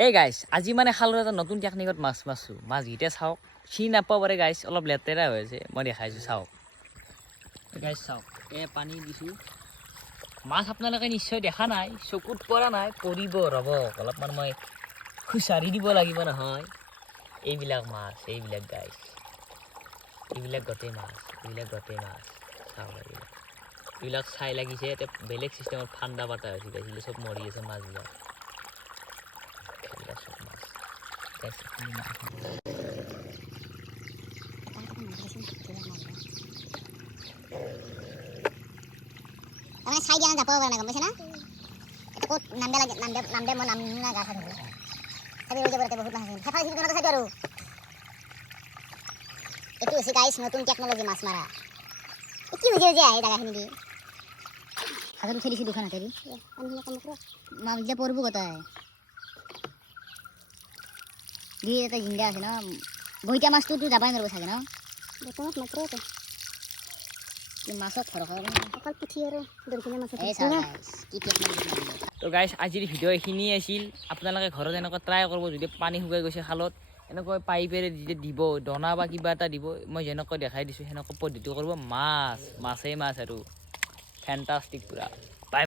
এই গাইছ আজি মানে খালৰ এটা নতুন টেকনিকত মাছ মাৰছোঁ মাছকেইটা চাওক চিনি নাপাব পাৰে গাইছ অলপ লেতেৰা হৈ আছে মই দেখাইছোঁ চাওক গাইছ চাওক পানী দিছোঁ মাছ আপোনালোকে নিশ্চয় দেখা নাই চকুত পৰা নাই পৰিব ৰ'ব অলপমান মই খুচাৰি দিব লাগিব নহয় এইবিলাক মাছ এইবিলাক গাইছ এইবিলাক গোটেই মাছ চাওক এইবিলাক চাই লাগিছে এতিয়া বেলেগ চিষ্টেমত ঠাণ্ডা পাতা হৈছে গাইছিলে চব মৰি আছে মাছবিলাক চাই দিয়া যাব পাৰে গম পাইছে না এটা ক'ত নামদে লাগে নামদে মই নাম না গা থাকো চাবি ৰৈ যাব তাতে বহুত মাছ আছে হেফাই সিটো চাই আৰু এইটো হৈছে গাইছ নতুন টেকনলজি মাছ মাৰা কি বুজি যে আহে জায়গাখিনি দি হাতত উঠে দিছি দুখন হাতেদি মাছ যে পৰব কথাই দি এটা জিন্দা আছে ন বইটা মাছটো যাবাই নোৱাৰিব চাগে ন বৰ্তমান মাত্ৰ মাছক খৰখৰ অকল পুঠি আৰু দৰকিনা মাছ তো গাইছ আজিৰ ভিডিঅ' এইখিনিয়ে আছিল আপোনালোকে ঘৰত এনেকুৱা ট্ৰাই কৰিব যদি পানী শুকাই গৈছে খালত এনেকৈ পাইপেৰে যেতিয়া দিব দনা বা কিবা এটা দিব মই যেনেকৈ দেখাই দিছোঁ সেনেকৈ পদ্ধতি কৰিব মাছেই মাছ আৰু ফেণ্টাষ্টিক পুৰা